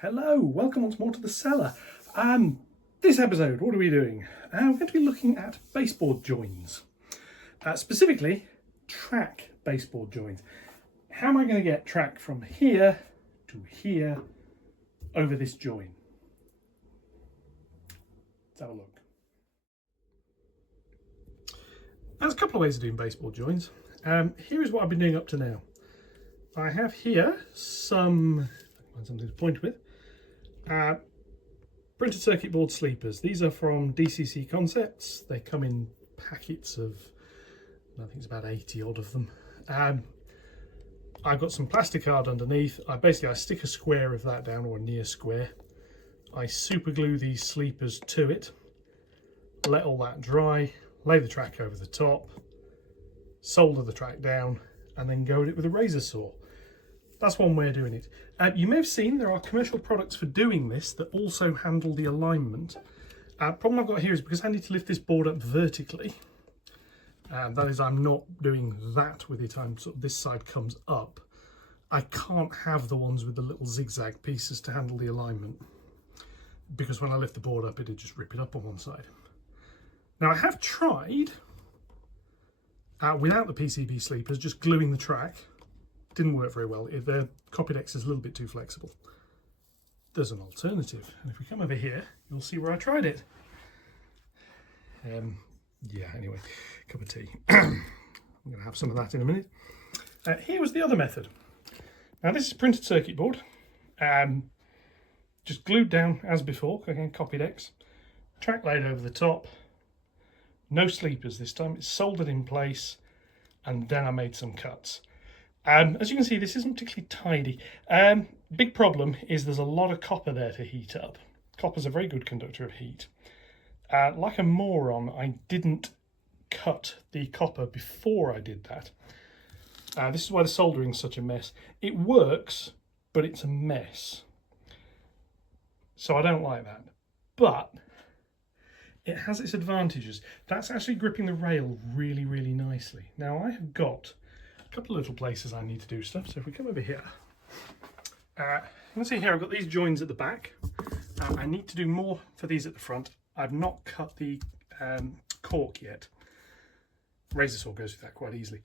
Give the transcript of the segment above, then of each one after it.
Hello, welcome once more to the cellar. This episode, what are we doing? We're going to be looking at baseboard joins. Specifically, track baseboard joins. How am I going to get track from here to here over this join? Let's have a look. There's a couple of ways of doing baseboard joins. Here is what I've been doing up to now. I have here something to point with. Printed circuit board sleepers. These are from DCC Concepts. They come in packets of, I think it's about 80 odd of them. I've got some plastic card underneath. I stick a square of that down, or a near square. I super glue these sleepers to it, let all that dry, lay the track over the top, solder the track down, and then go at it with a razor saw. That's one way of doing it. You may have seen there are commercial products for doing this that also handle the alignment. Problem I've got here is because I need to lift this board up vertically. That is, I'm not doing that with it. This side comes up. I can't have the ones with the little zigzag pieces to handle the alignment, because when I lift the board up, it'd just rip it up on one side. Now I have tried without the PCB sleepers, just gluing the track. Didn't work very well. The Copydex is a little bit too flexible. There's an alternative, and if we come over here, you'll see where I tried it. Yeah, anyway, cup of tea. I'm going to have some of that in a minute. Here was the other method. Now this is printed circuit board, just glued down as before, again Copydex, track laid over the top, no sleepers this time, it's soldered in place, and then I made some cuts. As you can see, this isn't particularly tidy. Big problem is there's a lot of copper there to heat up. Copper's a very good conductor of heat. Like a moron, I didn't cut the copper before I did that. This is why the soldering's such a mess. It works, but it's a mess. So I don't like that. But it has its advantages. That's actually gripping the rail really, really nicely. Now I have got a couple of little places I need to do stuff. So if we come over here, you can see here I've got these joins at the back. I need to do more for these at the front. I've not cut the cork yet. Razor saw goes through that quite easily.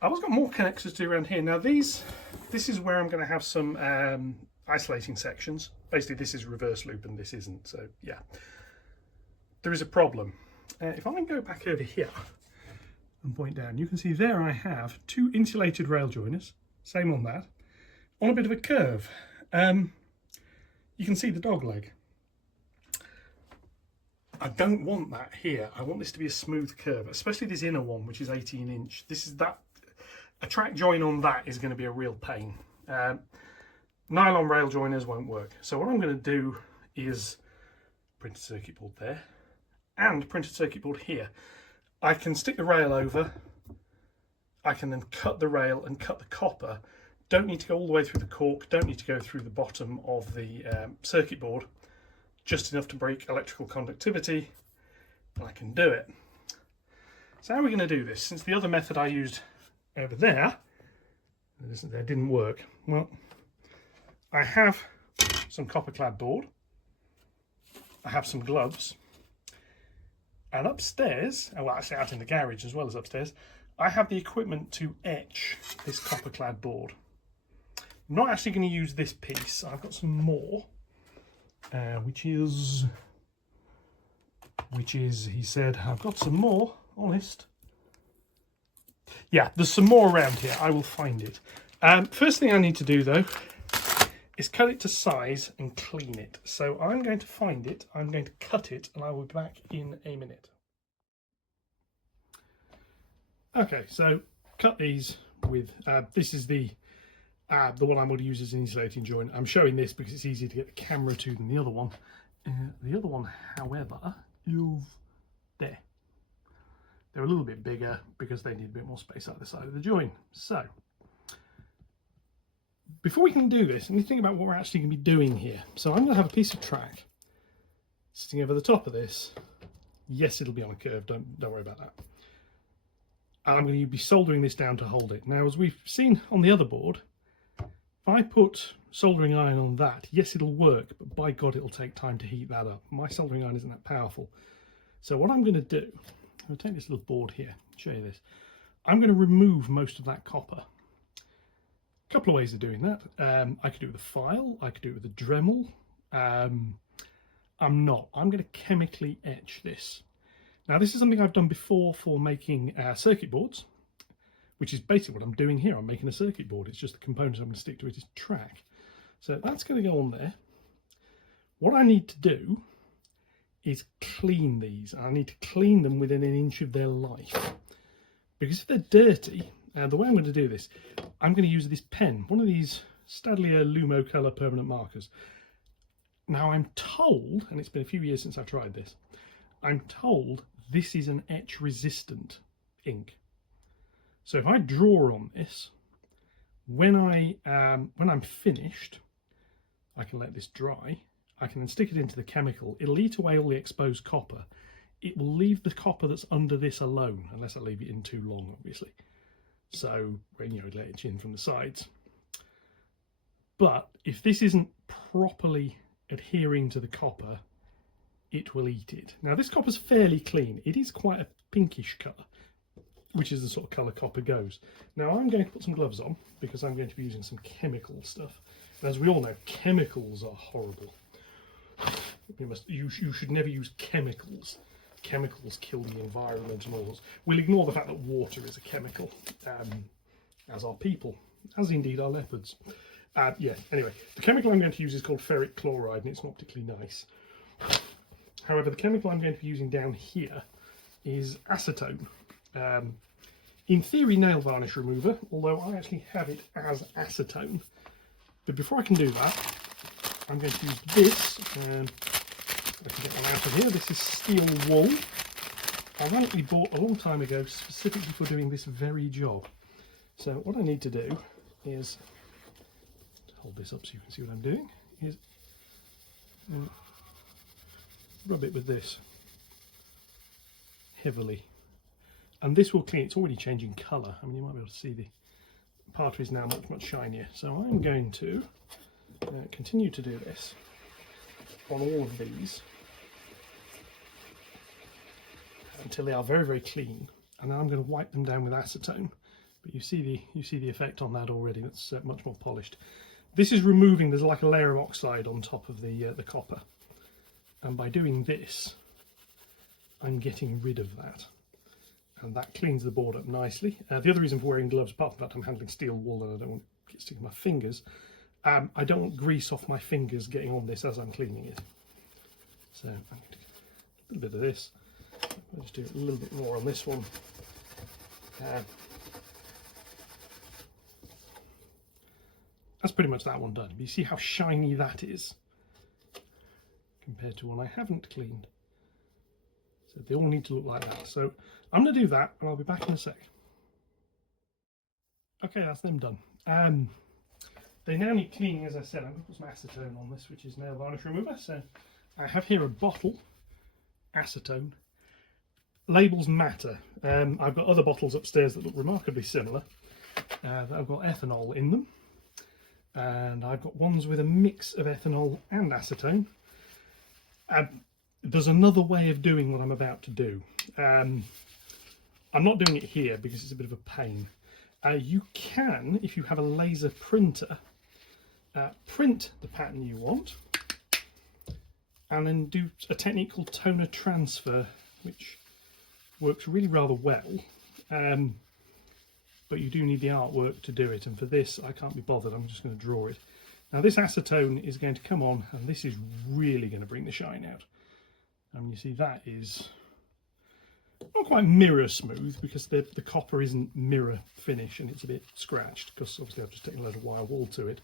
I've also got more connectors to do around here. Now this is where I'm going to have some isolating sections. Basically this is reverse loop and this isn't, so yeah. There is a problem. If I go back over here and point down, you can see there I have two insulated rail joiners, same on that, on a bit of a curve. You can see the dog leg. I don't want that here. I want this to be a smooth curve, especially this inner one, which is 18 inch. A track join on that is going to be a real pain. Nylon rail joiners won't work. So what I'm going to do is printed circuit board there and printed circuit board here. I can stick the rail over. I can then cut the rail and cut the copper. Don't need to go all the way through the cork. Don't need to go through the bottom of the circuit board. Just enough to break electrical conductivity, and I can do it. So how are we going to do this? Since the other method I used over there didn't work. Well, I have some copper clad board. I have some gloves. And upstairs, well actually out in the garage as well as upstairs, I have the equipment to etch this copper clad board. I'm not actually going to use this piece. I've got some more. Which is, he said, I've got some more, honest. Yeah, there's some more around here. I will find it. First thing I need to do, though, is cut it to size and clean it. So I'm going to find it, I'm going to cut it, and I will be back in a minute. Okay, so cut these with, this is the one I'm going to use as an insulating joint. I'm showing this because it's easier to get the camera to than the other one. The other one, however, is there. They're a little bit bigger because they need a bit more space either side of the joint. So, before we can do this, I need to think about what we're actually going to be doing here. So I'm going to have a piece of track sitting over the top of this. Yes, it'll be on a curve. Don't worry about that. And I'm going to be soldering this down to hold it. Now, as we've seen on the other board, if I put soldering iron on that, yes, it'll work, but by God, it'll take time to heat that up. My soldering iron isn't that powerful. So what I'm going to do, I'm going to take this little board here, show you this. I'm going to remove most of that copper. A couple of ways of doing that. I could do it with a file, I could do it with a Dremel. I'm going to chemically etch this. Now this is something I've done before for making circuit boards, which is basically what I'm doing here. I'm making a circuit board. It's just the components I'm going to stick to it is track. So that's going to go on there. What I need to do is clean these. I need to clean them within an inch of their life. Because if they're dirty, the way I'm going to do this, I'm going to use this pen, one of these Staedtler Lumo Colour permanent markers. Now I'm told, and it's been a few years since I've tried this, I'm told this is an etch resistant ink. So if I draw on this, when I'm finished, I can let this dry. I can then stick it into the chemical. It'll eat away all the exposed copper. It will leave the copper that's under this alone, unless I leave it in too long, obviously. So when you let it in from the sides. But if this isn't properly adhering to the copper, it will eat it. Now this copper's fairly clean. It is quite a pinkish colour, which is the sort of colour copper goes. Now I'm going to put some gloves on because I'm going to be using some chemical stuff. And as we all know, chemicals are horrible. You should never use chemicals. Chemicals kill the environment and all those. We'll ignore the fact that water is a chemical, as are people, as indeed are leopards. Yeah, anyway, the chemical I'm going to use is called Ferric Chloride, and it's not particularly nice. However, the chemical I'm going to be using down here is acetone. In theory, nail varnish remover, although I actually have it as acetone. But before I can do that, I'm going to use this. I can get one out of here. This is steel wool. Ironically bought a long time ago specifically for doing this very job. So what I need to do is hold this up so you can see what I'm doing. Is rub it with this heavily, and this will clean. It's already changing colour. I mean, you might be able to see the part is now much shinier. So I'm going to continue to do this on all of these until they are very clean, and then I'm going to wipe them down with acetone. But you see the effect on that already. That's much more polished. This is removing. There's like a layer of oxide on top of the copper, and by doing this, I'm getting rid of that, and that cleans the board up nicely. The other reason for wearing gloves, apart from that I'm handling steel wool and I don't want to get sticking my fingers, I don't want grease off my fingers getting on this as I'm cleaning it. So I'm going to get a little bit of this. I'll just do a little bit more on this one. That's pretty much that one done. But you see how shiny that is compared to one I haven't cleaned. So they all need to look like that. So I'm going to do that, and I'll be back in a sec. Okay, that's them done. They now need cleaning, as I said. I'm going to put some acetone on this, which is nail varnish remover. So I have here a bottle, acetone. Labels matter. I've got other bottles upstairs that look remarkably similar. That have got ethanol in them. And I've got ones with a mix of ethanol and acetone. There's another way of doing what I'm about to do. I'm not doing it here because it's a bit of a pain. You can, if you have a laser printer, print the pattern you want and then do a technique called toner transfer, which works really rather well. But you do need the artwork to do it, and for this I can't be bothered. I'm just going to draw it. Now this acetone is going to come on, and this is really going to bring the shine out. You see that is not quite mirror smooth because the copper isn't mirror finish and it's a bit scratched because obviously I've just taken a load of wire wool to it.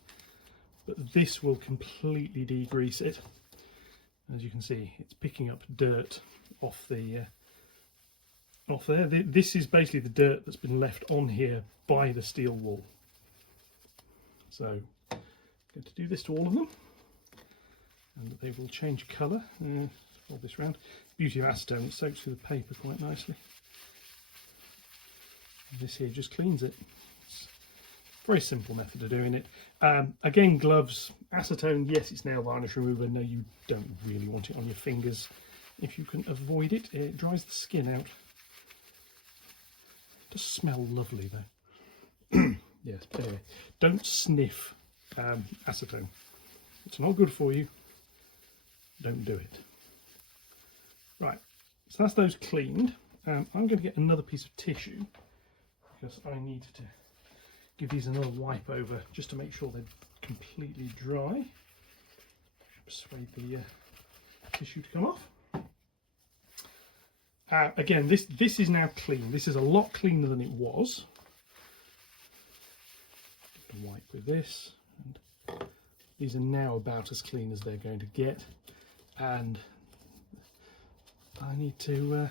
But this will completely degrease it. As you can see, it's picking up dirt off the off there. This is basically the dirt that's been left on here by the steel wool. So I'm going to do this to all of them, and they will change colour. Fold this round. Beauty of acetone, it soaks through the paper quite nicely. And this here just cleans it. It's Very simple method of doing it. Again, gloves, acetone, yes, it's nail varnish remover. No, you don't really want it on your fingers. If you can avoid it, it dries the skin out. It does smell lovely though. Yes, but anyway, don't sniff acetone. It's not good for you. Don't do it. Right, so that's those cleaned. I'm going to get another piece of tissue because I need to give these another wipe over just to make sure they're completely dry. Persuade the tissue to come off. Again, this is now clean. This is a lot cleaner than it was. Wipe with this, and these are now about as clean as they're going to get, and I need to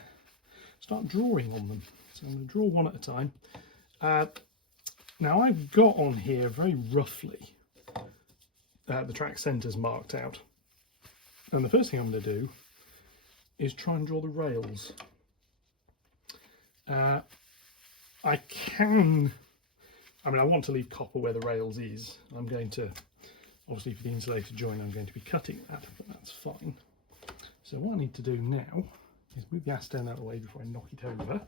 start drawing on them. So I'm going to draw one at a time. Now I've got on here very roughly the track centres marked out, and the first thing I'm going to do is try and draw the rails. I want to leave copper where the rails is. I'm going to, obviously for the insulated join, I'm going to be cutting that, but that's fine. So what I need to do now is move the acetone out of the way before I knock it over.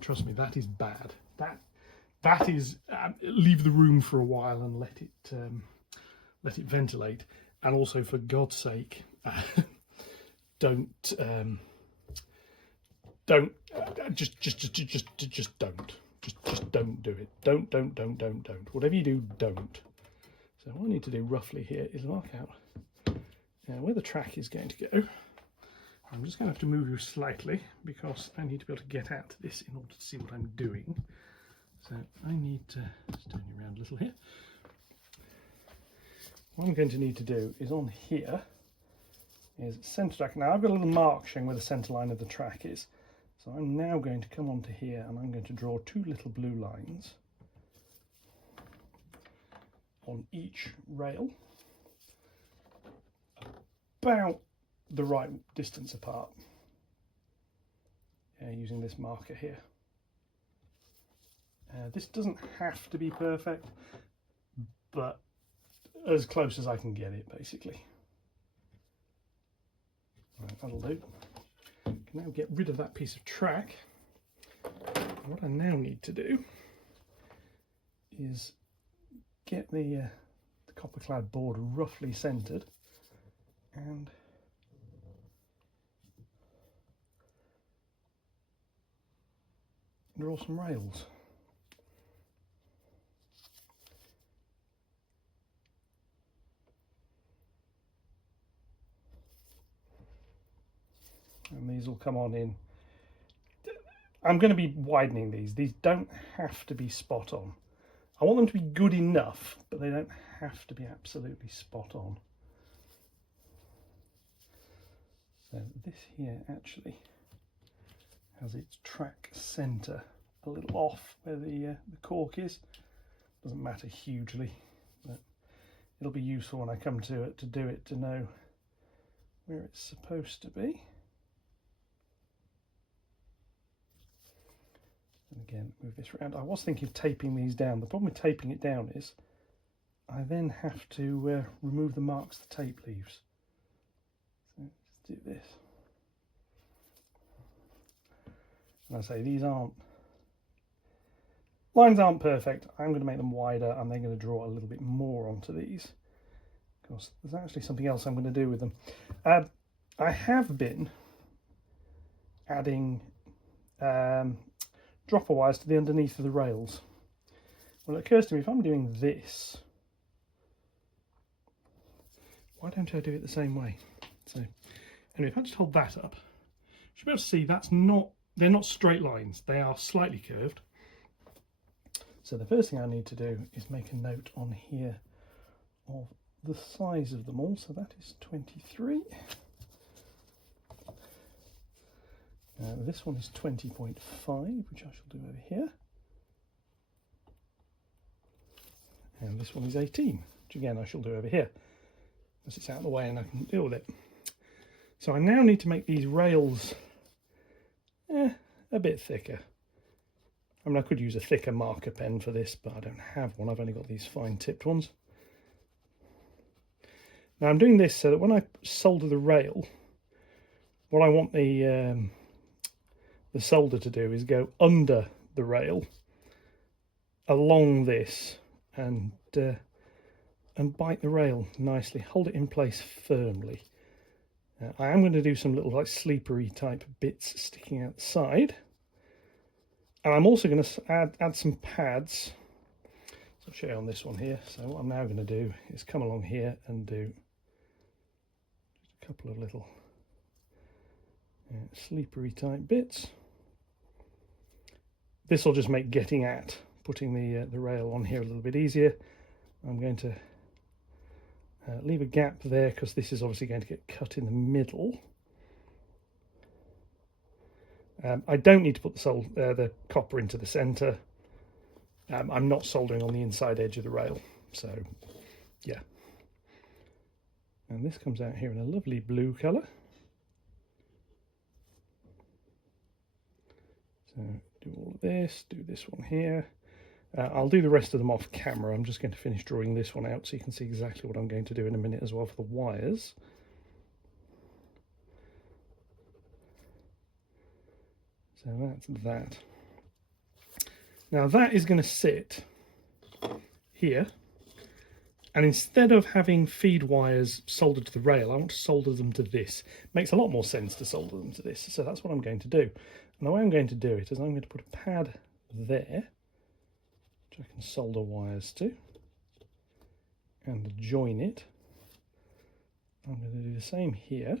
Trust me, that is bad. That is, leave the room for a while and let it ventilate. And also, for God's sake, just don't. Just don't do it. Don't. Whatever you do, don't. So what I need to do roughly here is mark out where the track is going to go. I'm just going to have to move you slightly because I need to be able to get out to this in order to see what I'm doing. So I need to just turn you around a little here. What I'm going to need to do is on here is centre track. Now I've got a little mark showing where the centre line of the track is. So I'm now going to come onto here and I'm going to draw two little blue lines on each rail, about the right distance apart, using this marker here. This doesn't have to be perfect, but as close as I can get it, basically. Right, that'll do. Now get rid of that piece of track. What I now need to do is get the copper clad board roughly centered and draw some rails. And these will come on in. I'm going to be widening these. These don't have to be spot on. I want them to be good enough, but they don't have to be absolutely spot on. So this here actually has its track centre a little off where the cork is. Doesn't matter hugely, but it'll be useful when I come to it to know where it's supposed to be. And again, move this around. I was thinking of taping these down. The problem with taping it down is I then have to remove the marks the tape leaves. So let's do this. And I say these lines aren't perfect. I'm going to make them wider and then going to draw a little bit more onto these because there's actually something else I'm going to do with them. I have been adding dropper wires to the underneath of the rails. Well, it occurs to me, if I'm doing this, why don't I do it the same way? So anyway, if I just hold that up, you should be able to see they're not straight lines, they are slightly curved. So the first thing I need to do is make a note on here of the size of them all. So that is 23. This one is 20.5, which I shall do over here. And this one is 18, which again I shall do over here. As it's out of the way and I can deal with it. So I now need to make these rails a bit thicker. I mean, I could use a thicker marker pen for this, but I don't have one. I've only got these fine tipped ones. Now I'm doing this so that when I solder the rail, what I want the solder to do is go under the rail along this and bite the rail nicely, hold it in place firmly. I am going to do some little like sleepery type bits sticking out the side, and I'm also going to add some pads. So I'll show you on this one here. So what I'm now going to do is come along here and do a couple of little sleepery type bits. This will just make getting at putting the rail on here a little bit easier. I'm going to leave a gap there because this is obviously going to get cut in the middle. I don't need to put the copper into the centre. I'm not soldering on the inside edge of the rail, so yeah. And this comes out here in a lovely blue colour. So do all of this, do this one here. I'll do the rest of them off camera. I'm just going to finish drawing this one out so you can see exactly what I'm going to do in a minute as well for the wires. So that's that. Now that is going to sit here, and instead of having feed wires soldered to the rail, I want to solder them to this. Makes a lot more sense to solder them to this, so that's what I'm going to do. And the way I'm going to do it is I'm going to put a pad there, which I can solder wires to, and join it. I'm going to do the same here.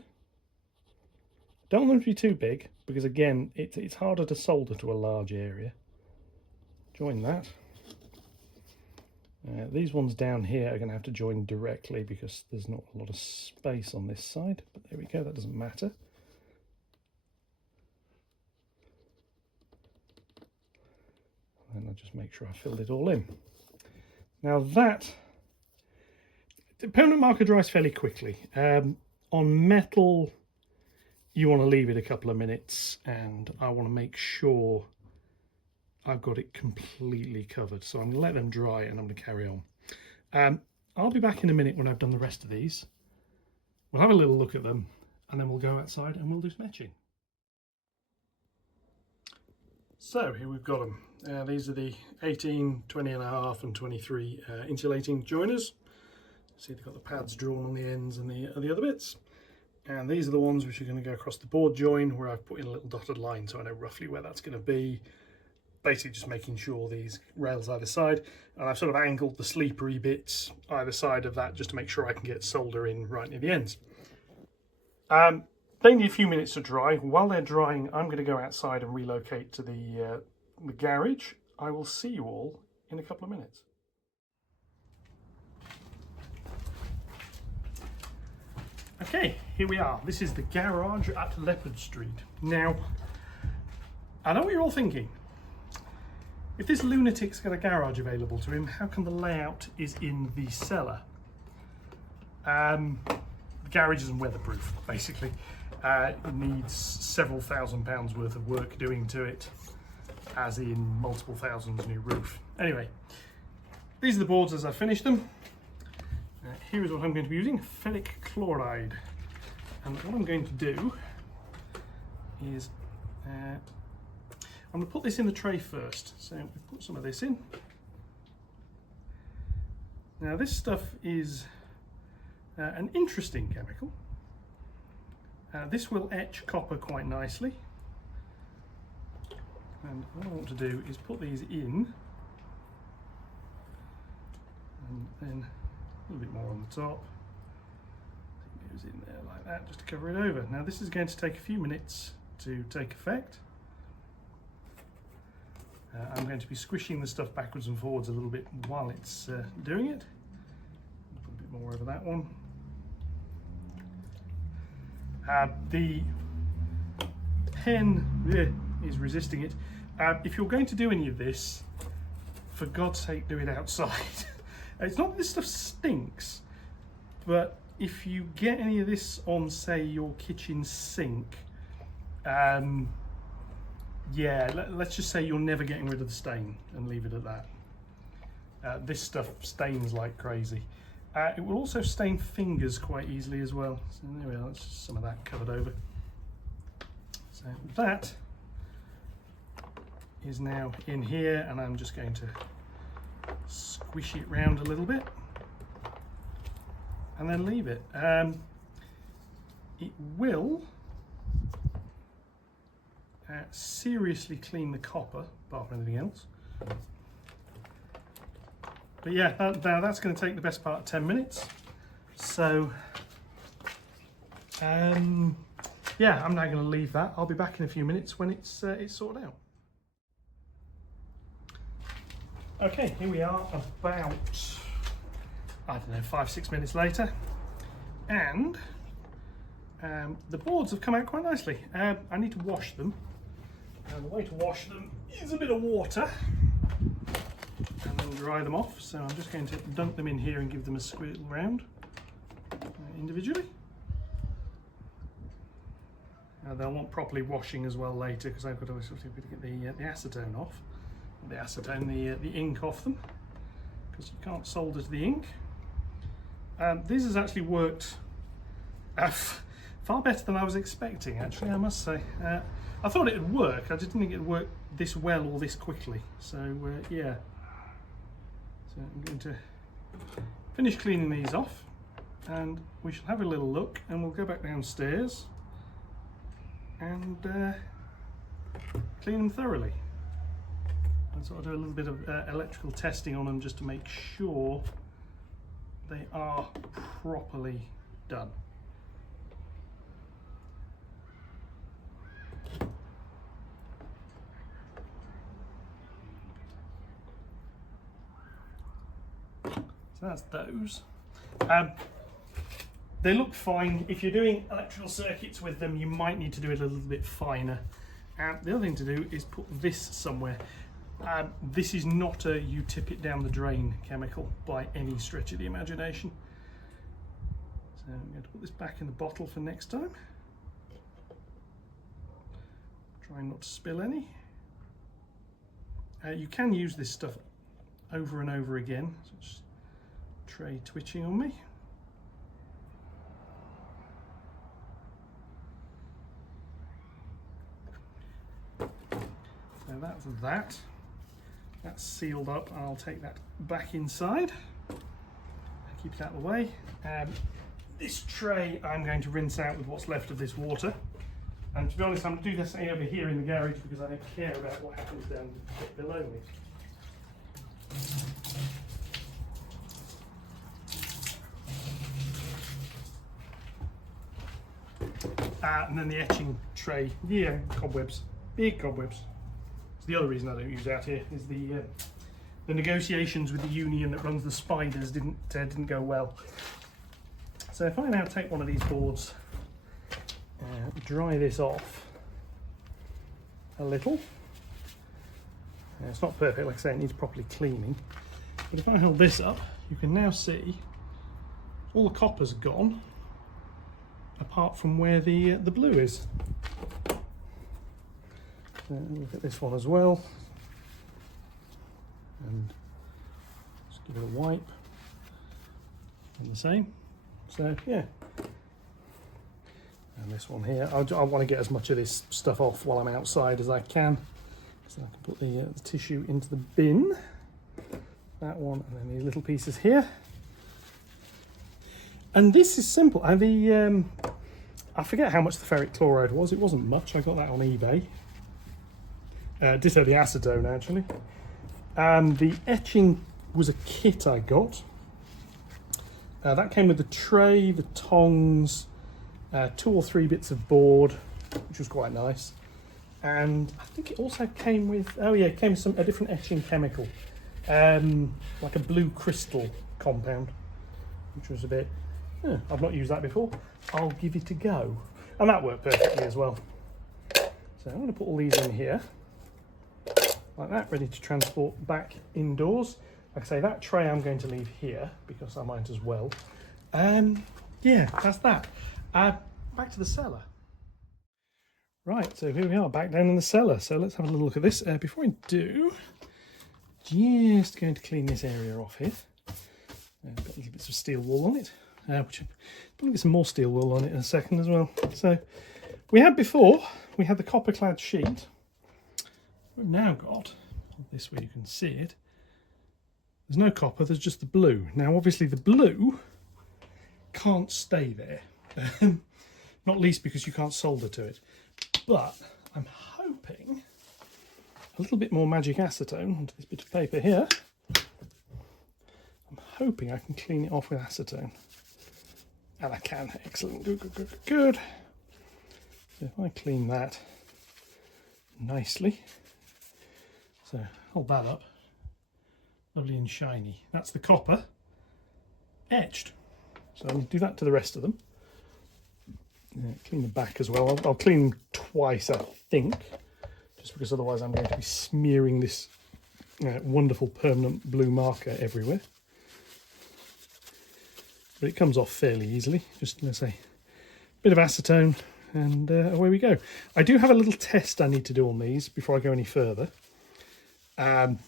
Don't want them to be too big, because again, it's harder to solder to a large area. Join that. These ones down here are going to have to join directly because there's not a lot of space on this side, but there we go, that doesn't matter. And I'll just make sure I filled it all in. Now the permanent marker dries fairly quickly. On metal, you want to leave it a couple of minutes, and I want to make sure I've got it completely covered. So I'm going to let them dry and I'm going to carry on. I'll be back in a minute when I've done the rest of these. We'll have a little look at them and then we'll go outside and we'll do some etching. So here we've got them. These are the 18, 20.5 and 23 insulating joiners. See, they've got the pads drawn on the ends and the other bits. And these are the ones which are going to go across the board join, where I've put in a little dotted line so I know roughly where that's going to be. Basically just making sure these rails either side, and I've sort of angled the sleepery bits either side of that just to make sure I can get solder in right near the ends. They need a few minutes to dry. While they're drying, I'm going to go outside and relocate to the garage. I will see you all in a couple of minutes. Okay, here we are. This is the garage at Leopard Street. Now, I know what you're all thinking. If this lunatic's got a garage available to him, how come the layout is in the cellar? The garage isn't weatherproof, basically. It needs several £1,000s worth of work doing to it, as in multiple thousands new roof. Anyway, these are the boards as I finish them. Here is what I'm going to be using, Ferric Chloride. And what I'm going to do is I'm going to put this in the tray first. So we put some of this in. Now this stuff is an interesting chemical. This will etch copper quite nicely. And what I want to do is put these in, and then a little bit more on the top. It goes in there like that, just to cover it over. Now this is going to take a few minutes to take effect. I'm going to be squishing the stuff backwards and forwards a little bit while it's doing it. Put a bit more over that one. The pen is resisting it. If you're going to do any of this, for God's sake, do it outside. It's not that this stuff stinks, but if you get any of this on, say, your kitchen sink, yeah, let's just say you're never getting rid of the stain and leave it at that. This stuff stains like crazy. It will also stain fingers quite easily as well. So there we are, that's just some of that covered over. So that is now in here, and I'm just going to squish it round a little bit and then leave it. It will seriously clean the copper, apart from anything else. But yeah, that's going to take the best part of 10 minutes. So, yeah, I'm now going to leave that. I'll be back in a few minutes when it's sorted out. Okay, here we are about, I don't know, 5-6 minutes later. And the boards have come out quite nicely. I need to wash them. And the way to wash them is a bit of water. And then dry them off. So I'm just going to dunk them in here and give them a squirtle round individually. They'll want properly washing as well later, because I've got to get the acetone off. The acetone, the ink off them, because you can't solder to the ink. This has actually worked far better than I was expecting, actually, I must say. I thought it would work, I just didn't think it would work this well or this quickly. So yeah. So I'm going to finish cleaning these off, and we shall have a little look, and we'll go back downstairs and clean them thoroughly. And sort of do a little bit of electrical testing on them just to make sure they are properly done. So that's those. They look fine. If you're doing electrical circuits with them, you might need to do it a little bit finer. The other thing to do is put this somewhere. This is not a you tip it down the drain chemical by any stretch of the imagination. So I'm going to put this back in the bottle for next time. Try not to spill any. You can use this stuff over and over again. So just tray twitching on me. So that's that. That's sealed up. I'll take that back inside. Keep it out of the way. This tray I'm going to rinse out with what's left of this water. And to be honest, I'm going to do this over here in the garage because I don't care about what happens down below me. And then the etching tray, yeah, cobwebs, big cobwebs. So the other reason I don't use it out here is the negotiations with the union that runs the spiders didn't go well. So if I now take one of these boards, dry this off a little. It's not perfect, like I say, it needs properly cleaning. But if I hold this up, you can now see all the copper's gone, apart from where the blue is. Look at this one as well, and just give it a wipe, and the same. So yeah, and this one here, I want to get as much of this stuff off while I'm outside as I can, so I can put the tissue into the bin. That one, and then these little pieces here. And this is simple. I forget how much the ferric chloride was. It wasn't much. I got that on eBay. Ditto the acetone, actually. The etching was a kit I got. That came with the tray, the tongs, 2 or 3 bits of board, which was quite nice. And I think it also came with, oh yeah, it came with a different etching chemical, like a blue crystal compound, which was a bit, I've not used that before. I'll give it a go. And that worked perfectly as well. So I'm going to put all these in here, like that, ready to transport back indoors. Like I say, that tray I'm going to leave here because I might as well. Yeah, that's that. Back to the cellar. Right, so here we are back down in the cellar. So let's have a little look at this. Before I do, just going to clean this area off here. Got little bits of steel wool on it, which I'm going to get some more steel wool on it in a second as well. So we had the copper clad sheet. We've now got this where you can see it. There's no copper, there's just the blue. Now obviously the blue can't stay there, not least because you can't solder to it. But I'm hoping a little bit more magic acetone onto this bit of paper here. I'm hoping I can clean it off with acetone. And I can. Excellent. Good, good, good, good. So if I clean that nicely. So hold that up. Lovely and shiny. That's the copper etched. So I'm going to do that to the rest of them. Clean the back as well. I'll clean them twice, I think, just because otherwise I'm going to be smearing this wonderful permanent blue marker everywhere. But it comes off fairly easily. Just, let's say, a bit of acetone and away we go. I do have a little test I need to do on these before I go any further. Well, I'm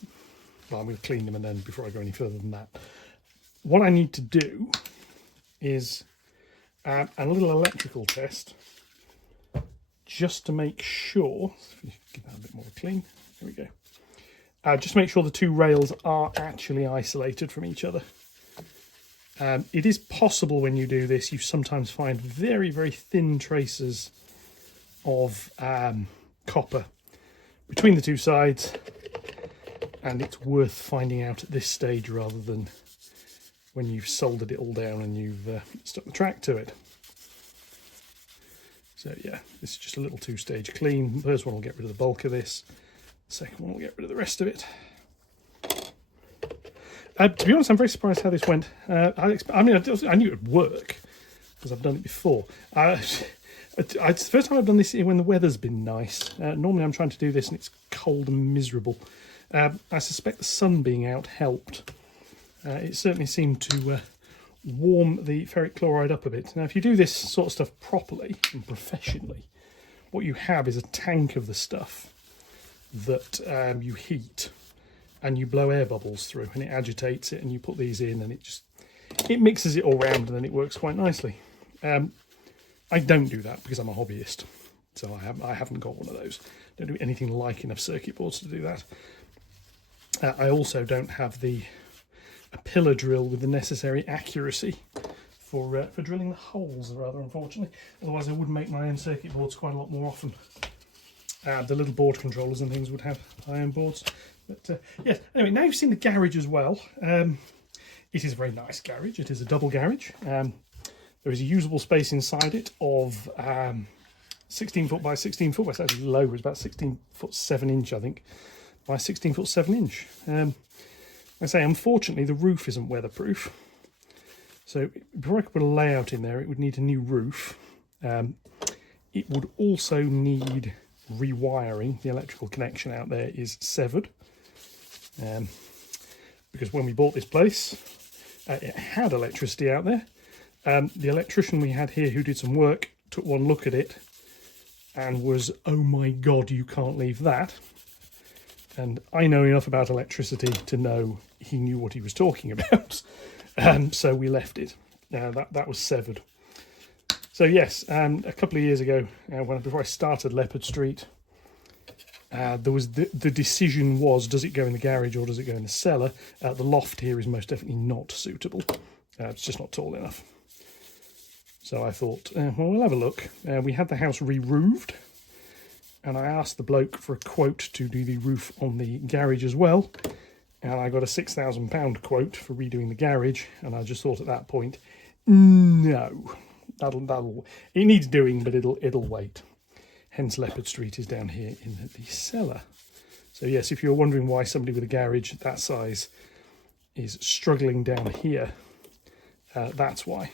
going to clean them and then before I go any further than that. What I need to do is a little electrical test just to make sure, if you give that a bit more clean, there we go. Just make sure the two rails are actually isolated from each other. It is possible when you do this, you sometimes find very, very thin traces of copper between the two sides, and it's worth finding out at this stage rather than when you've soldered it all down and you've stuck the track to it. So yeah, this is just a little two-stage clean. The first one will get rid of the bulk of this. The second one will get rid of the rest of it. To be honest, I'm very surprised how this went. I knew it would work because I've done it before. It's the first time I've done this when the weather's been nice. Normally I'm trying to do this and it's cold and miserable. I suspect the sun being out helped. It certainly seemed to warm the ferric chloride up a bit. Now, if you do this sort of stuff properly and professionally, what you have is a tank of the stuff that you heat and you blow air bubbles through and it agitates it, and you put these in and it mixes it all round and then it works quite nicely. I don't do that because I'm a hobbyist, so I haven't got one of those. Don't do anything like enough circuit boards to do that. I also don't have a pillar drill with the necessary accuracy for drilling the holes, rather, unfortunately. Otherwise I would make my own circuit boards quite a lot more often. The little board controllers and things would have iron boards. But yes, anyway, now you've seen the garage as well. It is a very nice garage. It is a double garage. There is a usable space inside it of 16 foot by 16 foot. Well, it's actually lower. It's about 16 foot 7 inch, I think, by 16 foot 7 inch. I say, unfortunately, the roof isn't weatherproof. So before I could put a layout in there, it would need a new roof. It would also need rewiring. The electrical connection out there is severed. Because when we bought this place, it had electricity out there. The electrician we had here who did some work took one look at it and was, oh my God, you can't leave that. And I know enough about electricity to know he knew what he was talking about. So we left it. That was severed. So yes, a couple of years ago, before I started Leopard Street, there was the decision was, does it go in the garage or does it go in the cellar? The loft here is most definitely not suitable. It's just not tall enough. So I thought, well, we'll have a look. We had the house re-roofed, and I asked the bloke for a quote to do the roof on the garage as well. And I got a £6,000 quote for redoing the garage, and I just thought at that point, no, it needs doing, but it'll wait. Hence Leopard Street is down here in the cellar. So yes, if you're wondering why somebody with a garage that size is struggling down here, that's why.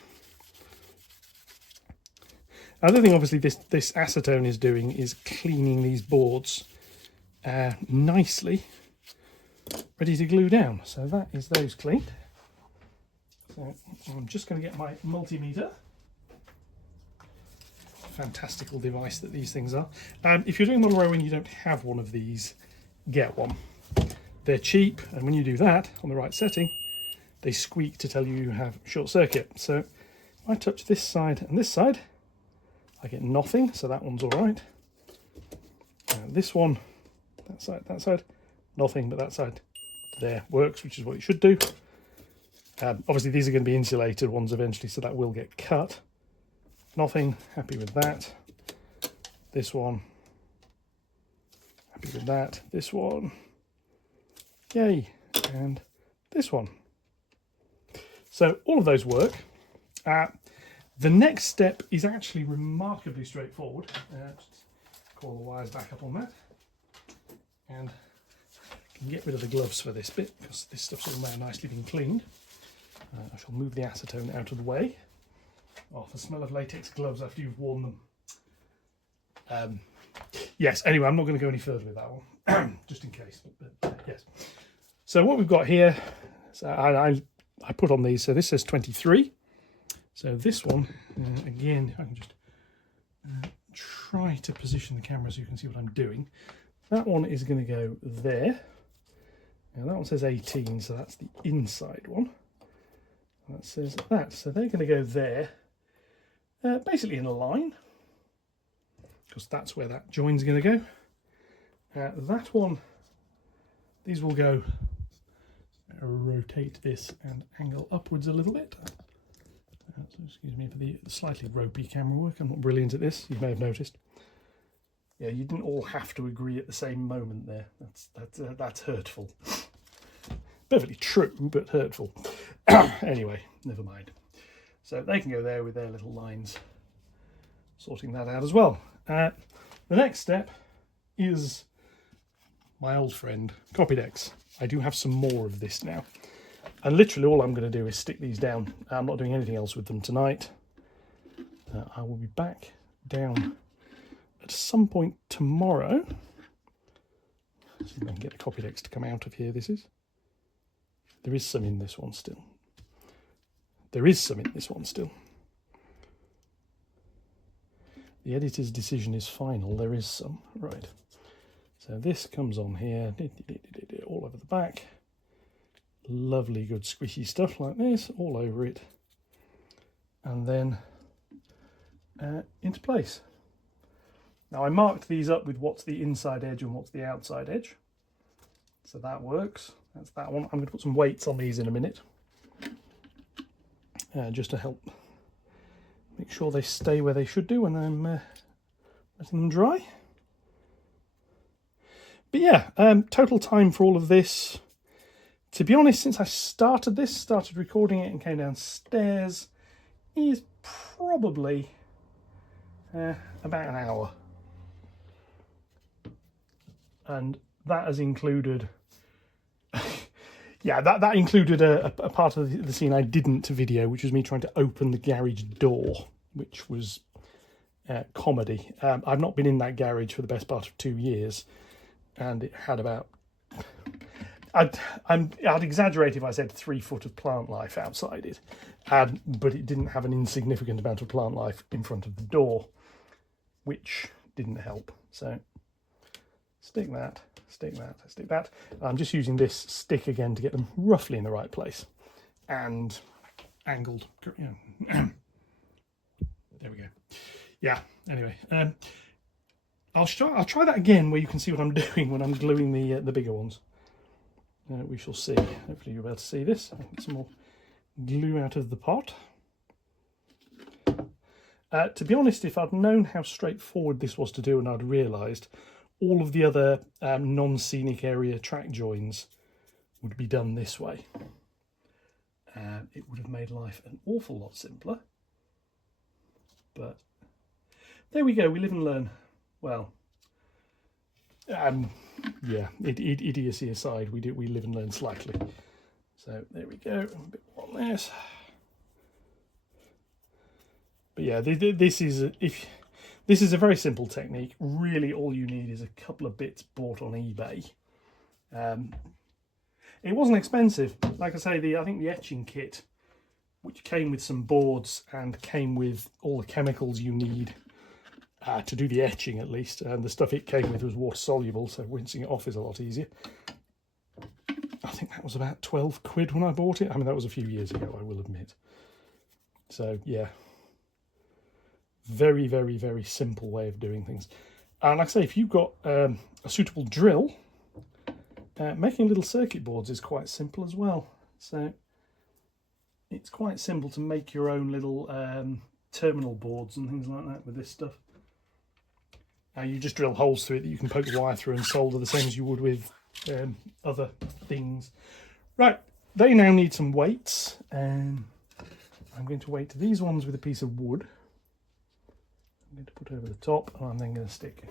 Another thing, obviously, this acetone is doing is cleaning these boards nicely, ready to glue down. So that is those cleaned. So I'm just going to get my multimeter, fantastical device that these things are. If you're doing model railway and you don't have one of these, get one. They're cheap, and when you do that on the right setting, they squeak to tell you have short circuit. So if I touch this side and this side, I get nothing, so that one's all right. This one, that side, nothing, but that side there works, which is what it should do. Obviously these are going to be insulated ones eventually, so that will get cut. Nothing, happy with that. This one, happy with that. This one, yay, and this one. So all of those work. The next step is actually remarkably straightforward. Just call the wires back up on that, and I can get rid of the gloves for this bit because this stuff's all now nicely been cleaned. I shall move the acetone out of the way. Oh, the smell of latex gloves after you've worn them. Yes, anyway, I'm not going to go any further with that one, just in case. But yes. So what we've got here, so I put on these, so this says 23. So this one, again, I can just try to position the camera so you can see what I'm doing. That one is going to go there. Now that one says 18, so that's the inside one. That says that, so they're going to go there, basically in a line, because that's where that join's going to go. That one, these will go, rotate this and angle upwards a little bit. So excuse me for the slightly ropey camera work. I'm not brilliant at this, you may have noticed. Yeah, you didn't all have to agree at the same moment there. That's hurtful. Perfectly true, but hurtful. Anyway, never mind. So they can go there with their little lines, sorting that out as well. The next step is my old friend, Copydex. I do have some more of this now. And literally all I'm going to do is stick these down. I'm not doing anything else with them tonight. I will be back down at some point tomorrow. See if I can get the Copydex to come out of here, this is. There is some in this one still. There is some in this one still. The editor's decision is final. There is some. Right. So this comes on here, all over the back. Lovely, good squishy stuff like this, all over it. And then into place. Now I marked these up with what's the inside edge and what's the outside edge. So that works. That's that one. I'm going to put some weights on these in a minute. Just to help make sure they stay where they should do when I'm letting them dry. But yeah, total time for all of this. To be honest, since I started recording it and came downstairs, is probably about an hour. And that has included, yeah, that included a part of the scene I didn't video, which was me trying to open the garage door, which was comedy. I've not been in that garage for the best part of 2 years, and it had about, I'd exaggerate if I said 3 foot of plant life outside it, but it didn't have an insignificant amount of plant life in front of the door, which didn't help. So stick that, stick that, stick that. I'm just using this stick again to get them roughly in the right place and angled. There we go. Yeah, anyway, I'll try that again where you can see what I'm doing when I'm gluing the bigger ones. We shall see. Hopefully you'll be able to see this. I'll get some more glue out of the pot. To be honest, if I'd known how straightforward this was to do and I'd realised all of the other non-scenic area track joins would be done this way, it would have made life an awful lot simpler. But there we go, we live and learn. Well, yeah, idiocy aside, we live and learn slightly. So there we go, a bit more on this. But yeah, this is a very simple technique. Really, all you need is a couple of bits bought on eBay. It wasn't expensive. Like I say, I think the etching kit, which came with some boards and came with all the chemicals you need to do the etching at least, and the stuff it came with was water soluble, so rinsing it off is a lot easier. I think that was about 12 quid when I bought it. I mean, that was a few years ago, I will admit. So yeah, very, very, very simple way of doing things. And like I say, if you've got a suitable drill, making little circuit boards is quite simple as well. So it's quite simple to make your own little terminal boards and things like that with this stuff. You just drill holes through it that you can poke the wire through and solder the same as you would with other things. Right, they now need some weights. I'm going to weight these ones with a piece of wood. I'm going to put over the top, and I'm then going to stick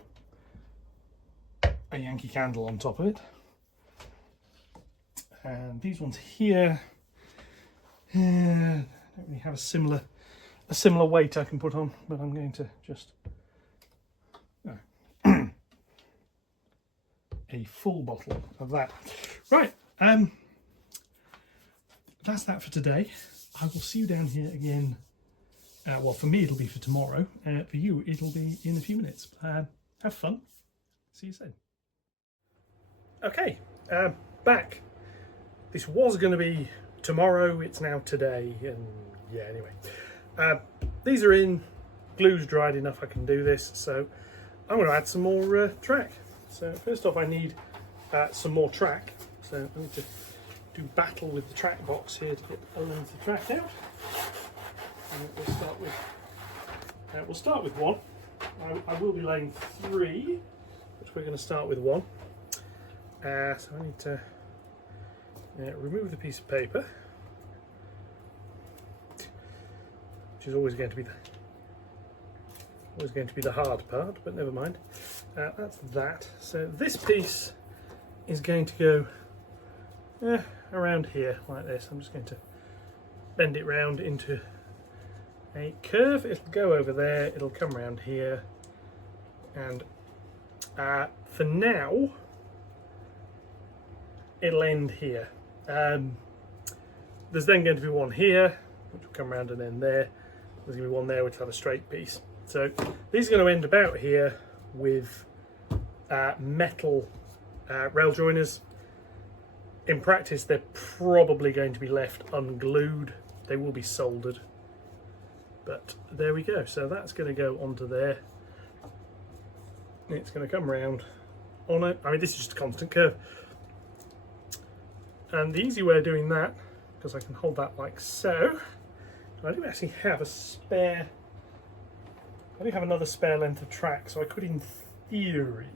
a Yankee Candle on top of it. And these ones here, don't really have a similar weight I can put on, but I'm going to just a full bottle of that. Right, that's that for today. I will see you down here again. Well, for me it'll be for tomorrow. For you it'll be in a few minutes. Have fun. See you soon. Okay, back. This was going to be tomorrow. It's now today, and yeah. Anyway, these are in. Glue's dried enough. I can do this. So I'm going to add some more track. So first off, I need some more track. So I need to do battle with the track box here to get a length of track out. And we'll start with one. I will be laying 3, but we're going to start with 1. So I need to remove the piece of paper, which is always going to be the hard part, but never mind. That's that. So this piece is going to go around here like this. I'm just going to bend it round into a curve. It'll go over there, it'll come around here, and for now it'll end here. There's then going to be one here which will come around and end there. There's going to be one there which will have a straight piece. So these are going to end about here with metal rail joiners. In practice they're probably going to be left unglued. They will be soldered, but there we go. So that's going to go onto there. It's going to come round on it. I mean, this is just a constant curve. And the easy way of doing that, because I can hold that like so, I do actually have a spare, I do have another spare length of track, so I could in theory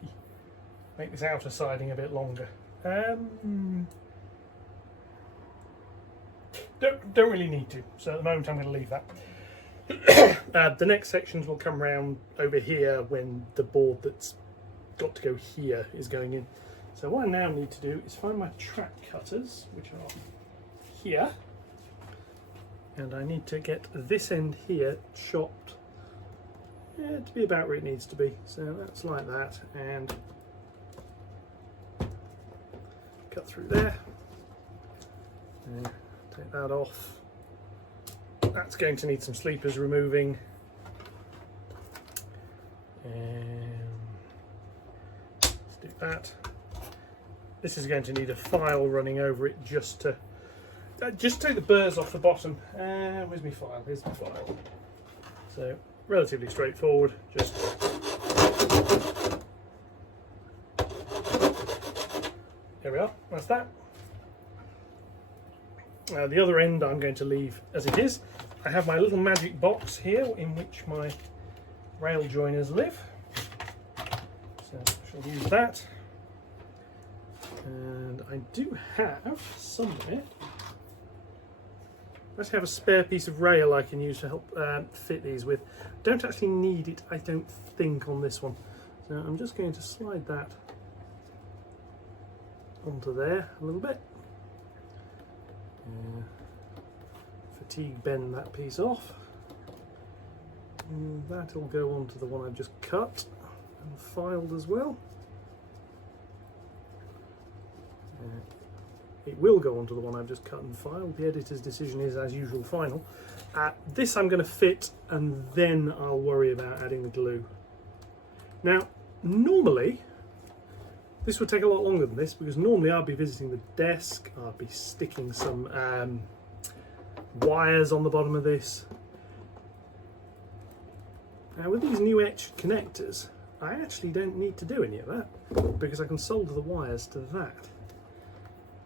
make this outer siding a bit longer. Don't really need to, so at the moment I'm going to leave that. The next sections will come round over here when the board that's got to go here is going in. So what I now need to do is find my track cutters, which are here, and I need to get this end here chopped to be about where it needs to be. So that's like that, and cut through there, and take that off. That's going to need some sleepers removing, and let's do that. This is going to need a file running over it just to take the burrs off the bottom. Where's my file? Here's my file. So relatively straightforward. Just there we are. That's that. The other end I'm going to leave as it is. I have my little magic box here in which my rail joiners live. So I shall use that. And I do have somewhere, I actually have a spare piece of rail I can use to help fit these with. Don't actually need it, I don't think, on this one. So I'm just going to slide that onto there a little bit. Fatigue bend that piece off. And that'll go onto the one I've just cut and filed as well. It will go onto the one I've just cut and filed. The editor's decision is, as usual, final. This I'm going to fit, and then I'll worry about adding the glue. Now, normally, this would take a lot longer than this, because normally I'd be visiting the desk, I'd be sticking some wires on the bottom of this. Now with these new etch connectors, I actually don't need to do any of that, because I can solder the wires to that,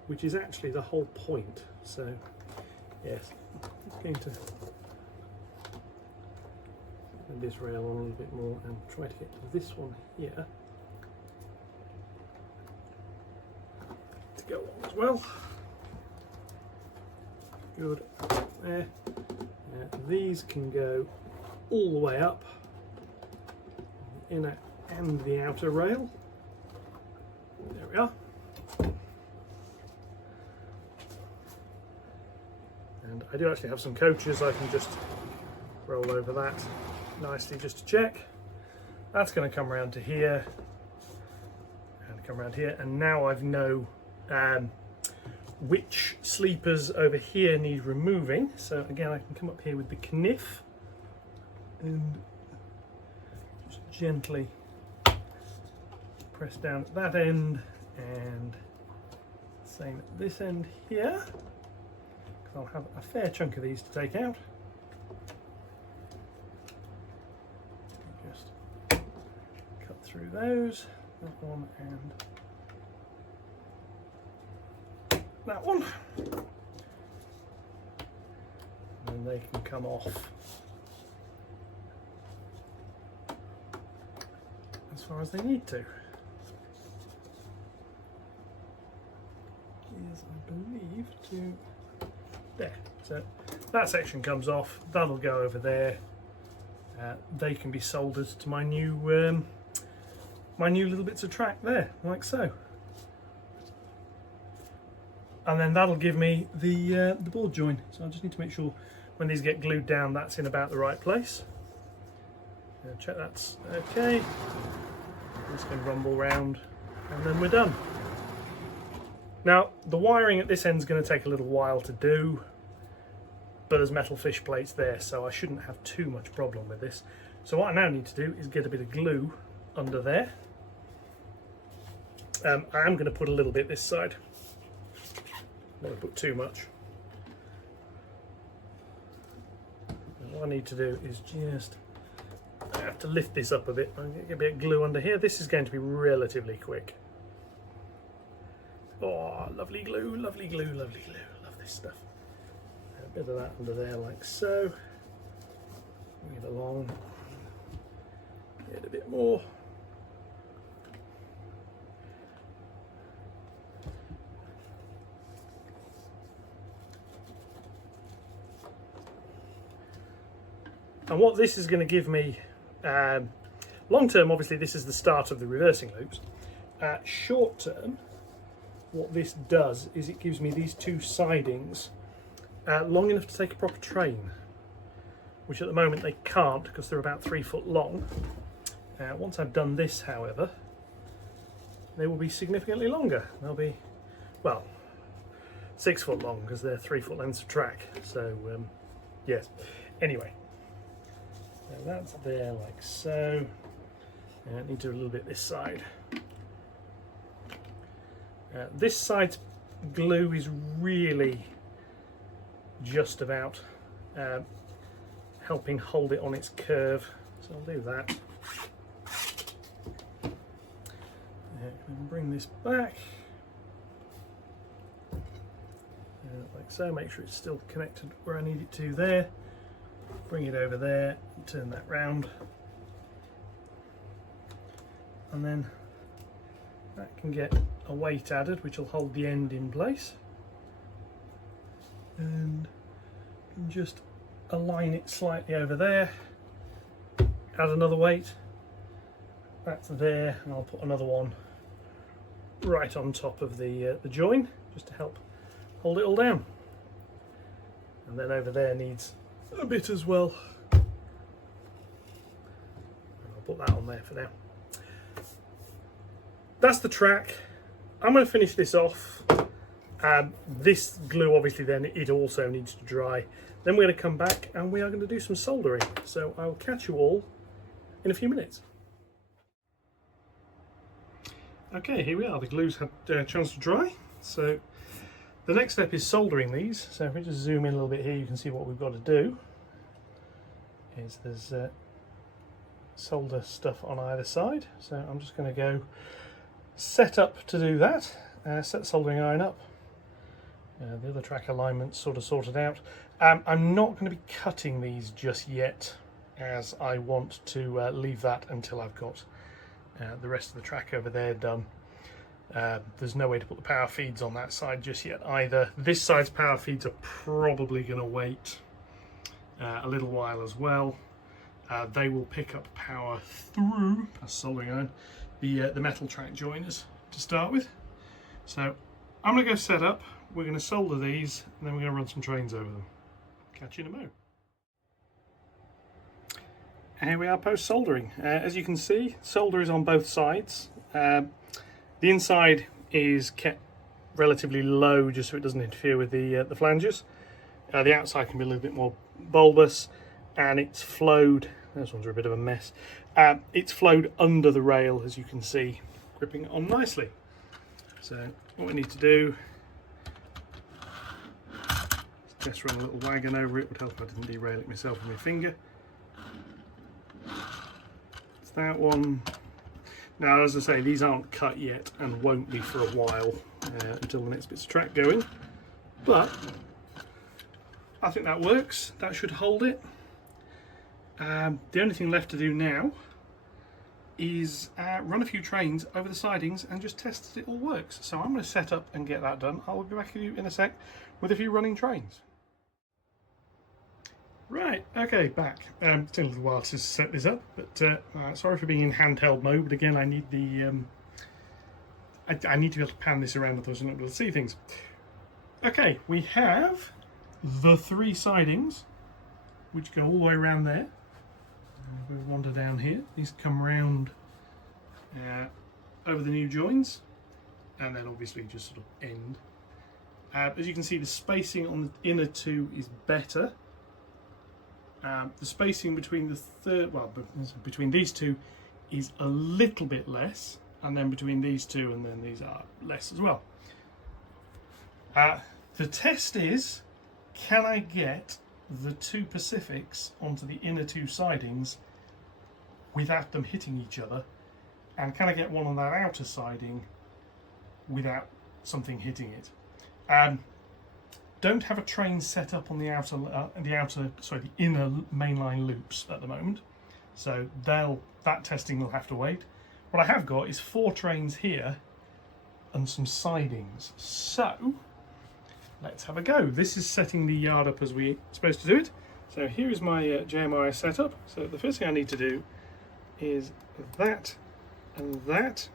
which is actually the whole point. So yes, I'm going to bend this rail on a little bit more and try to get to this one here to go on as well. Good. There. These can go all the way up, the inner and the outer rail. There we are. And I do actually have some coaches. I can just roll over that nicely just to check. That's going to come around to here and come around here, and now I've know which sleepers over here need removing. So again, I can come up here with the kniff and just gently press down at that end, and same at this end here, because I'll have a fair chunk of these to take out. Just cut through those, that one and that one, and they can come off as far as they need to. Is, I believe, to there. So that section comes off, that'll go over there. They can be soldered to my new little bits of track there, like so. And then that'll give me the board join. So I just need to make sure when these get glued down, that's in about the right place. Check that's okay. I'm just going to rumble round, and then we're done. Now, the wiring at this end is going to take a little while to do, but there's metal fish plates there, so I shouldn't have too much problem with this. So what I now need to do is get a bit of glue under there. I am going to put a little bit this side. I don't want to put too much. And what I need to do is just, I have to lift this up a bit. I'm going to get a bit of glue under here. This is going to be relatively quick. Oh, lovely glue, lovely glue, lovely glue. Love this stuff. A bit of that under there like so. Bring it along. Get a bit more. And what this is going to give me, long term, obviously this is the start of the reversing loops. Short term, what this does is it gives me these two sidings long enough to take a proper train, which at the moment they can't because they're about 3 foot long. Once I've done this, however, they will be significantly longer. They'll be, well, 6 foot long because they're 3 foot lengths of track. So yes, anyway. So that's there like so. I need to do a little bit this side. This side's glue is really just about helping hold it on its curve. So I'll do that. And bring this back. Like so, make sure it's still connected where I need it to there. Bring it over there, turn that round, and then that can get a weight added which will hold the end in place, and just align it slightly over there, add another weight, that's there, and I'll put another one right on top of the join just to help hold it all down. And then over there needs a bit as well. I'll put that on there for now. That's the track. I'm going to finish this off. This glue obviously then it also needs to dry. Then we're going to come back and we are going to do some soldering. So I will catch you all in a few minutes. Okay, here we are. The glue's had a chance to dry. So the next step is soldering these. So if we just zoom in a little bit here, you can see what we've got to do. There's solder stuff on either side. So I'm just going to go set up to do that. Set the soldering iron up. The other track alignment's sort of sorted out. I'm not going to be cutting these just yet, as I want to leave that until I've got the rest of the track over there done. There's no way to put the power feeds on that side just yet either. This side's power feeds are probably going to wait a little while as well. They will pick up power through, past soldering iron, the metal track joiners to start with. So I'm going to go set up, we're going to solder these, and then we're going to run some trains over them. Catch you in a mo. And here we are post soldering. As you can see, solder is on both sides. The inside is kept relatively low just so it doesn't interfere with the flanges. The outside can be a little bit more bulbous, and it's flowed, those ones are a bit of a mess, it's flowed under the rail, as you can see, gripping it on nicely. So what we need to do is just run a little wagon over it. Would help if I didn't derail it myself with my finger. It's that one. Now, as I say, these aren't cut yet and won't be for a while until the next bits of track go in, but I think that works. That should hold it. The only thing left to do now is run a few trains over the sidings and just test that it all works. So I'm going to set up and get that done. I will be back with you in a sec with a few running trains. Right, okay, back. It's been a little while to set this up, but sorry for being in handheld mode, but again I need the I need to be able to pan this around, otherwise I'm not able to see things. Okay, we have the 3 sidings which go all the way around there. We'll wander down here. These come round over the new joins and then obviously just sort of end. As you can see, the spacing on the inner 2 is better. The spacing between between these 2 is a little bit less, and then between these 2 and then these are less as well. The test is, can I get the 2 Pacifics onto the inner 2 sidings without them hitting each other, and can I get one on that outer siding without something hitting it? Don't have a train set up on the inner mainline loops at the moment, so that testing will have to wait. What I have got is 4 trains here and some sidings, so let's have a go. This is setting the yard up as we're supposed to do it. So here is my JMRI setup. So the first thing I need to do is that and that,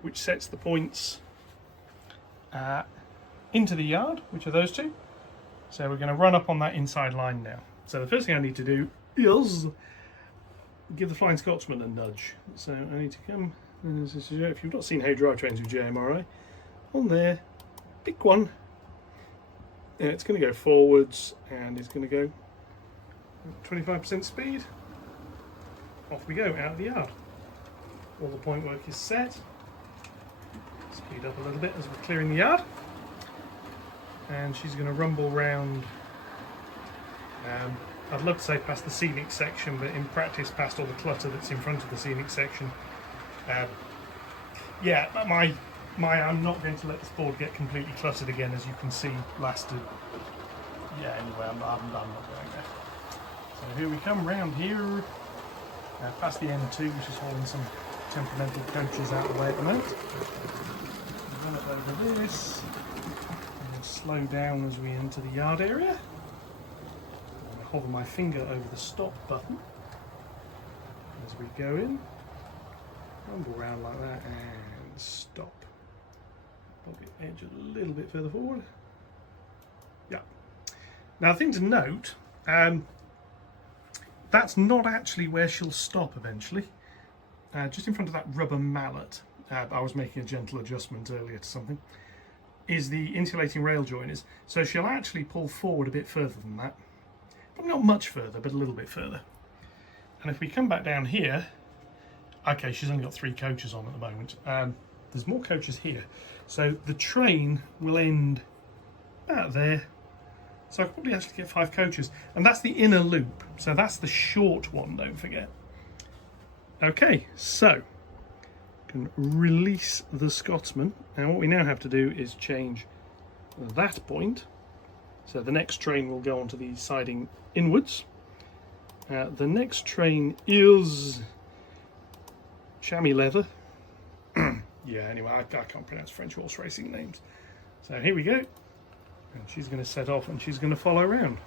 which sets the points into the yard, which are those 2. So we're going to run up on that inside line now. So the first thing I need to do is give the Flying Scotsman a nudge. So I need to come, if you've not seen how you drive trains with JMRI, on there, pick one. It's going to go forwards and it's going to go 25% speed. Off we go, out of the yard. All the point work is set. Speed up a little bit as we're clearing the yard. And she's going to rumble round, I'd love to say past the scenic section, but in practice past all the clutter that's in front of the scenic section. Yeah, I'm not going to let this board get completely cluttered again, as you can see lasted. Yeah, anyway, I'm not going there. So here we come round here, past the N2, which is hauling some temperamental coaches out of the way at the moment. Run it over this. Slow down as we enter the yard area. I hover my finger over the stop button as we go in. Rumble around like that and stop. Probably edge a little bit further forward. Yeah. Now, a thing to note, that's not actually where she'll stop eventually. Just in front of that rubber mallet, I was making a gentle adjustment earlier to something, is the insulating rail joiners. So she'll actually pull forward a bit further than that. Probably not much further, but a little bit further. And if we come back down here, Okay, she's only got 3 coaches on at the moment. There's more coaches here. So the train will end about there. So I could probably actually get 5 coaches. And that's the inner loop. So that's the short one, don't forget. Okay, so can release the Scotsman. And what we now have to do is change that point. So the next train will go onto the siding inwards. The next train is chamois leather. Yeah, anyway, I can't pronounce French horse racing names. So here we go. And she's going to set off and she's going to follow around.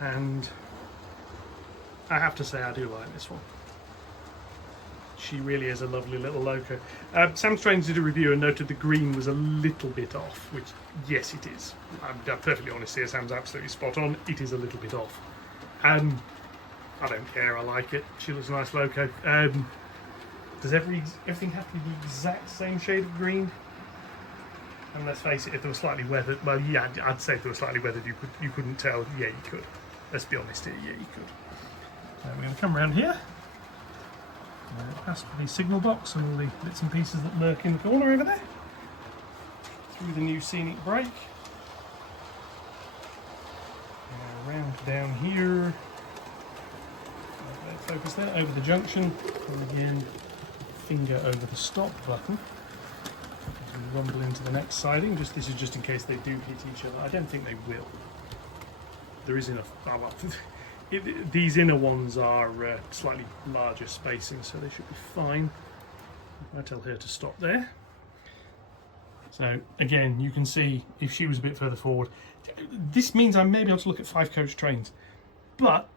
And I have to say I do like this one. She really is a lovely little loco. Sam Strange did a review and noted the green was a little bit off, which, yes, it is. I'm perfectly honest here, Sam's absolutely spot on. It is a little bit off. I don't care, I like it. She looks a nice loco. Does everything have to be the exact same shade of green? And let's face it, if they were slightly weathered, well, yeah, I'd say if they were slightly weathered, you couldn't tell. Yeah, you could. Let's be honest here, yeah, you could. So we're going to come around here. Past the signal box and all the bits and pieces that lurk in the corner over there. Through the new scenic break. Around down here. Focus there, over the junction. And again, finger over the stop button. As we rumble into the next siding. This is just in case they do hit each other. I don't think they will. There is enough. Oh, well, these inner ones are slightly larger spacing, so they should be fine. I tell her to stop there. So again, you can see if she was a bit further forward. This means I may be able to look at 5 coach trains, but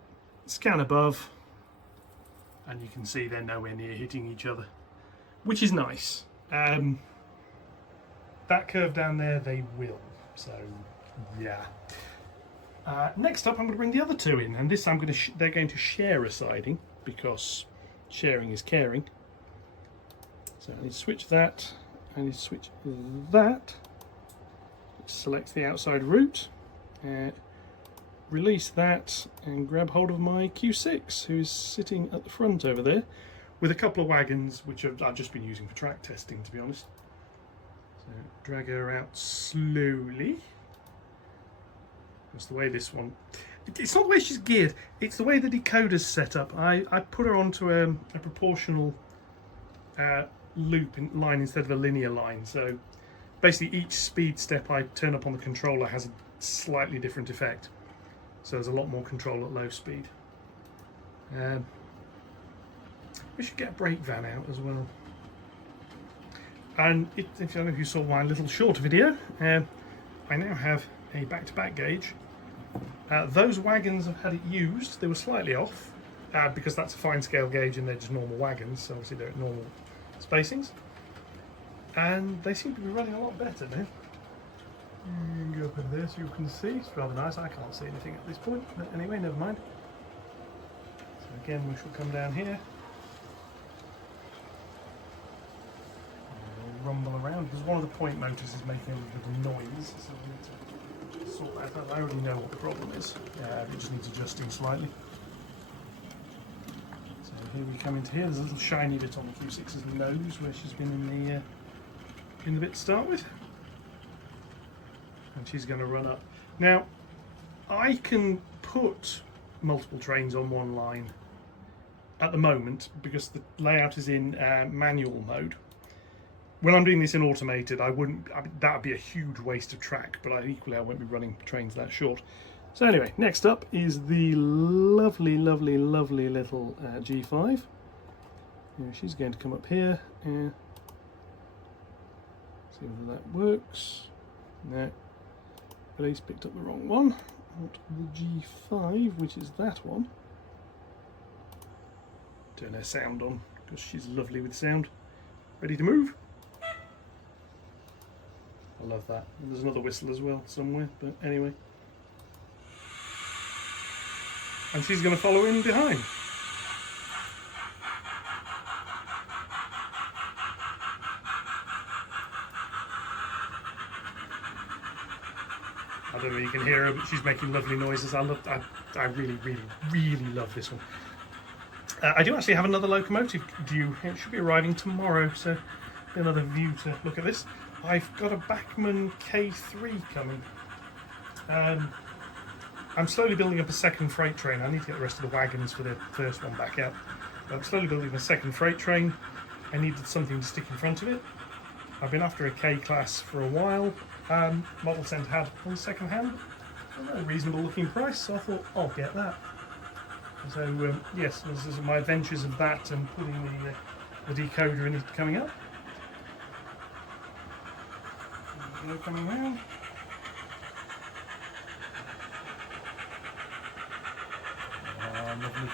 scan above, and you can see they're nowhere near hitting each other, which is nice. That curve down there, they will. So yeah. Next up, I'm going to bring the other 2 in, and this time they're going to share a siding because sharing is caring. So I need to switch that. I need to switch that. Select the outside route. Release that and grab hold of my Q6, who's sitting at the front over there, with a couple of wagons which I've just been using for track testing, to be honest. So drag her out slowly. That's the way this one... It's not the way she's geared, it's the way the decoder's set up. I put her onto a proportional loop line instead of a linear line. So basically each speed step I turn up on the controller has a slightly different effect. So there's a lot more control at low speed. We should get a brake van out as well. And if I don't know if you saw my little short video, I now have a back-to-back gauge. Those wagons have had it used. They were slightly off because that's a fine scale gauge and they're just normal wagons, so obviously they're at normal spacings. And they seem to be running a lot better now. Go up in there so you can see. It's rather nice. I can't see anything at this point, but anyway, never mind. So again, we shall come down here. Rumble around because one of the point motors is making a little bit of noise, so we need to sort that out. I already know what the problem is. It just needs adjusting slightly. So here we come into here. There's a little shiny bit on the Q6's nose where she's been in the bit to start with, and she's going to run up. Now, I can put multiple trains on one line at the moment because the layout is in manual mode. When I'm doing this in automated, that would be a huge waste of track, but equally I won't be running trains that short. So anyway, next up is the lovely, lovely, lovely little G5. She's going to come up here and see whether that works. No, release picked up the wrong one. Not the G5, which is that one. Turn her sound on because she's lovely with sound. Ready to move? I love that. And there's another whistle as well somewhere, but anyway. And she's going to follow in behind. I don't know if you can hear her, but she's making lovely noises. I really, really, really love this one. I do actually have another locomotive due. It should be arriving tomorrow, so another view to look at this. I've got a Bachmann K3 coming. I'm slowly building up a second freight train. I need to get the rest of the wagons for the first one back out. But I'm slowly building a second freight train. I needed something to stick in front of it. I've been after a K-class for a while. Model 10 had one second hand, a reasonable looking price, so I thought I'll get that. So yes, this is my adventures of that and putting the decoder in it coming up. There we go, coming round. Oh, lovely.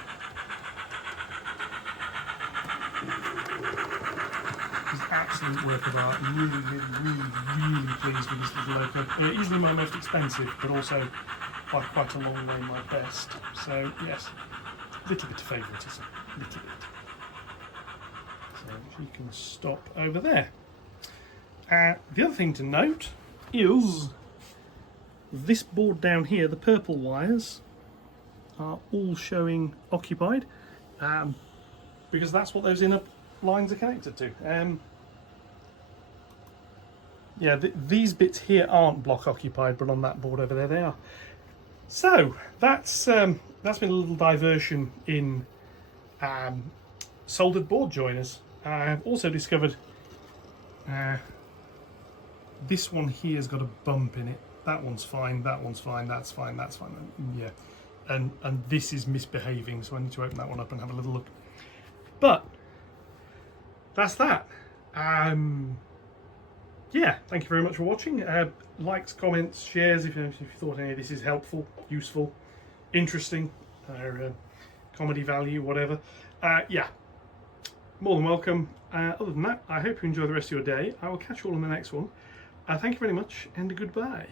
It's absolute work of art. Really pleased with this little loco. Easily my most expensive, but also by quite a long way my best. So yes, a little bit of favouritism, little bit. So she can stop over there. The other thing to note is this board down here, the purple wires are all showing occupied, because that's what those inner lines are connected to. Yeah, these bits here aren't block occupied, but on that board over there they are. So that's been a little diversion in soldered board joiners. I've also discovered this one here's got a bump in it. That one's fine, that one's fine, that's fine, that's fine. Yeah, and this is misbehaving, so I need to open that one up and have a little look. But that's that. Yeah, thank you very much for watching. Likes, comments, shares if you thought any of this is helpful, useful, interesting, or comedy value, whatever. Yeah, more than welcome. Other than that, I hope you enjoy the rest of your day. I will catch you all in the next one. Thank you very much, and goodbye.